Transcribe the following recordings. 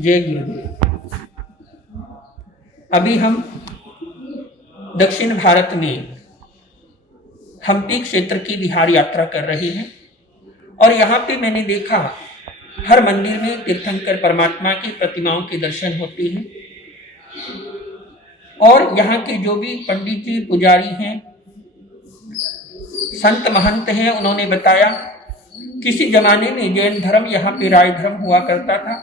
जय गुरुदेव। अभी हम दक्षिण भारत में हम्पी क्षेत्र की विहार यात्रा कर रहे हैं और यहाँ पे मैंने देखा हर मंदिर में तीर्थंकर परमात्मा की प्रतिमाओं के दर्शन होते हैं और यहाँ के जो भी पंडित जी पुजारी हैं, संत महंत हैं, उन्होंने बताया किसी जमाने में जैन धर्म यहाँ पे राय धर्म हुआ करता था।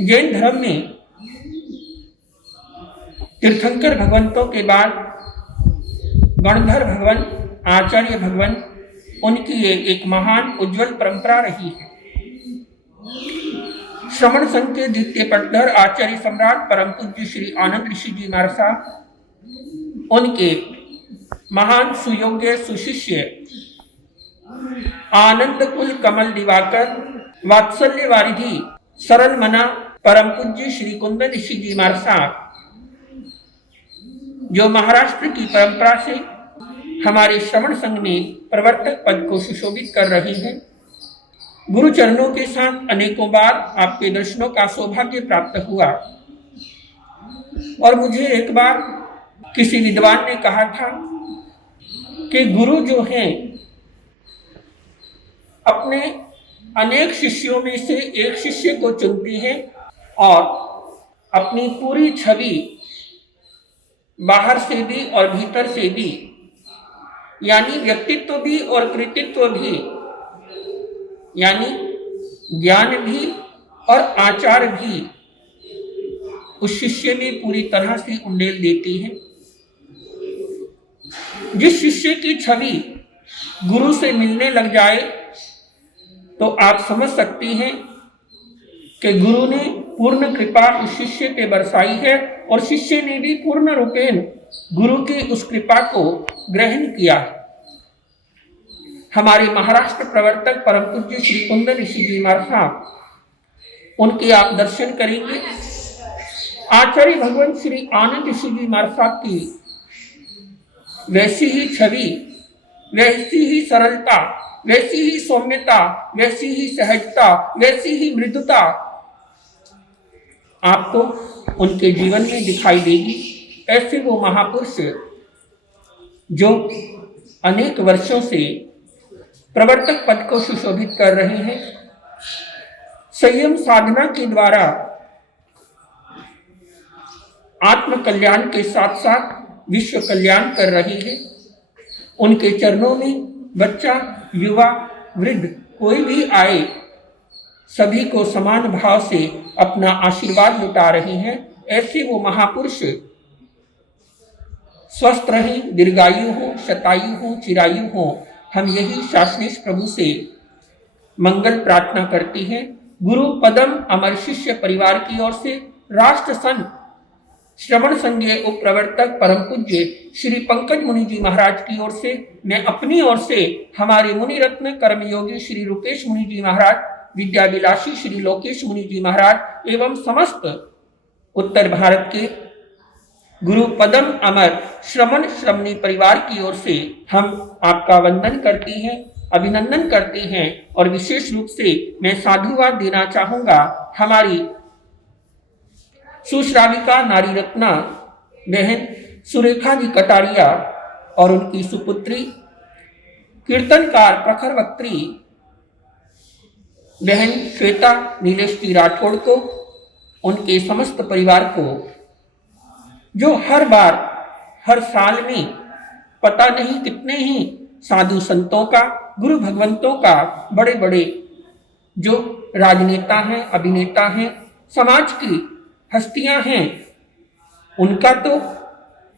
जैन धर्म में तीर्थंकर भगवंतों के बाद गणधर भगवान, आचार्य भगवान, उनकी एक महान उज्जवल परंपरा रही है। श्रमण संघ के द्वितीय पटधर आचार्य सम्राट परम पूज्य श्री आनंद ऋषि जी महाराज साहब, उनके महान सुयोग्य सुशिष्य आनंद कुल कमल दिवाकर वात्सल्य वारिधि सरल मना परम पूज्य श्री कुंदन ऋषि जी महाराज साहब, जो महाराष्ट्र की परंपरा से हमारे श्रमण संघ में प्रवर्तक पद को सुशोभित कर रहे हैं। गुरु चरणों के साथ अनेकों बार आपके दर्शनों का सौभाग्य प्राप्त हुआ और मुझे एक बार किसी विद्वान ने कहा था कि गुरु जो हैं अपने अनेक शिष्यों में से एक शिष्य को चुनते हैं और अपनी पूरी छवि बाहर से भी और भीतर से भी, यानी व्यक्तित्व भी और कृतित्व भी, यानी ज्ञान भी और आचार भी उस शिष्य में पूरी तरह से उंडेल देती है। जिस शिष्य की छवि गुरु से मिलने लग जाए तो आप समझ सकती हैं कि गुरु ने पूर्ण कृपा उस शिष्य पे बरसाई है और शिष्य ने भी पूर्ण रूपेण गुरु की उस कृपा को ग्रहण किया। हमारे महाराष्ट्र प्रवर्तक परम पूज्य श्री कुंदन ऋषि जी महाराज साहब, उनके आप दर्शन करेंगे। आचार्य भगवान श्री आनंद ऋषि जी महाराज साहब की वैसी ही छवि, वैसी ही सरलता, वैसी ही सौम्यता, वैसी ही सहजता, वैसी ही मृदुता आपको उनके जीवन में दिखाई देगी। ऐसे वो महापुरुष जो अनेक वर्षों से प्रवर्तक पद को सुशोभित कर रहे हैं, संयम साधना के द्वारा आत्म कल्याण के साथ साथ विश्व कल्याण कर रही है। उनके चरणों में बच्चा, युवा, वृद्ध कोई भी आए, सभी को समान भाव से अपना आशीर्वाद लुटा रहे हैं। ऐसे वो महापुरुष स्वस्थ रहें, दीर्घायु हो, शतायु हो, चिरायु हो। हम यही शासनेश प्रभु से मंगल प्रार्थना करते हैं। गुरु पदम अमर शिष्य परिवार की ओर से, राष्ट्र संत श्रवण संघ उप प्रवर्तक परम पूज्य श्री पंकज मुनि जी महाराज की ओर से, मैं अपनी ओर से हमारे मुनि रत्न कर्मयोगी श्री रूपेश मुनि जी महाराज, विद्याविलासी श्री लोकेश मुनि जी महाराज एवं समस्त उत्तर भारत के गुरु पदम अमर श्रमण श्रमणी परिवार की ओर से हम आपका वंदन करते हैं, अभिनंदन करते हैं और विशेष रूप से मैं साधुवाद देना चाहूंगा हमारी सुश्राविका नारी रत्ना बहन सुरेखा जी कटारिया और उनकी सुपुत्री कीर्तनकार प्रखर वक्त्री बहन श्वेता नीलेश जी राठौड़ को, उनके समस्त परिवार को, जो हर बार हर साल में पता नहीं कितने ही साधु संतों का, गुरु भगवंतों का, बड़े बड़े जो राजनेता हैं, अभिनेता हैं, समाज की हस्तियां हैं, उनका तो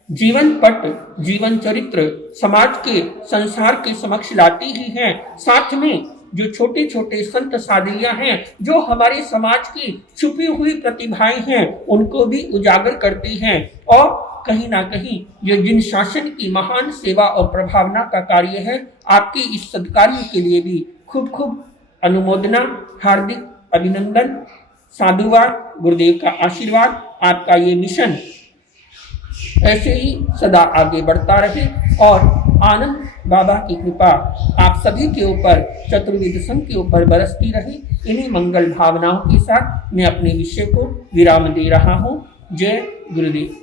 जीवन पट, जीवन चरित्र समाज के, संसार के समक्ष लाती ही हैं। साथ में जो छोटे छोटे संत साधुयां हैं, जो हमारे समाज की छुपी हुई प्रतिभाएं हैं, उनको भी उजागर करती हैं और कहीं ना कहीं ये जिन शासन की महान सेवा और प्रभावना का कार्य है, आपके इस सत्कार्य के लिए भी खूब खूब अनुमोदना, हार्दिक अभिनंदन, साधुवाद, गुरुदेव का आशीर्वाद। आपका ये मिशन ऐसे ही सदा आगे बढ़ता रहे और आनंद बाबा की कृपा आप सभी के ऊपर, चतुर्वेद संघ के ऊपर बरसती रहे। इन्हीं मंगल भावनाओं के साथ मैं अपने विषय को विराम दे रहा हूँ। जय गुरुदेव।